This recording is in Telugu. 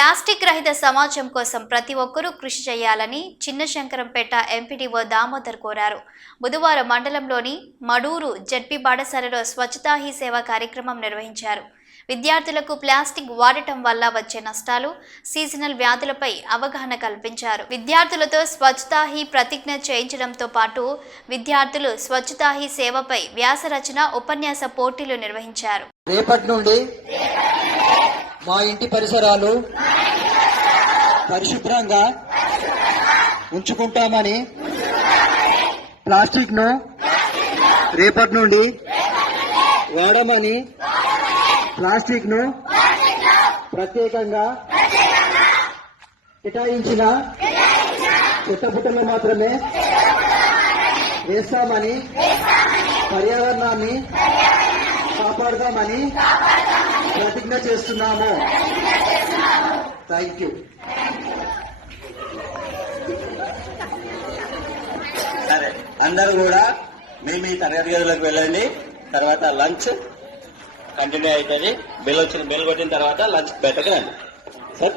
ప్లాస్టిక్ రహిత సమాజం కోసం ప్రతి ఒక్కరూ కృషి చేయాలని చిన్నశంకరంపేట ఎంపీడీఓ దామోదర్ కోరారు. బుధవారం మండలంలోని మడూరు జడ్పీ పాఠశాలలో స్వచ్ఛతా హీ సేవ కార్యక్రమం నిర్వహించారు. విద్యార్థులకు ప్లాస్టిక్ వాడటం వల్ల వచ్చే నష్టాలు, సీజనల్ వ్యాధులపై అవగాహన కల్పించారు. విద్యార్థులతో స్వచ్ఛతా హీ ప్రతిజ్ఞ చేయించడంతో పాటు విద్యార్థులు స్వచ్ఛతా హీ సేవపై వ్యాస రచన, ఉపన్యాస పోటీలు నిర్వహించారు. రేపటి నుండి మా ఇంటి పరిసరాలు పరిశుభ్రంగా ఉంచుకుంటామని, ప్లాస్టిక్ ను రేపటి నుండి వాడమని, ప్లాస్టిక్ ను ప్రత్యేకంగా కేటాయించిన చెత్తబుట్టలో మాత్రమే వేస్తామని, పర్యావరణాన్ని కాపాడదామని ప్రతిజ్ఞ చేస్తున్నాము. Thank you. సరే, అందరూ కూడా మేము ఈ తరగతి గదులకు వెళ్ళండి. తర్వాత లంచ్ కంటిన్యూ అవుతుంది. బెల్ కొట్టిన తర్వాత లంచ్ బయటకు రండి. సార్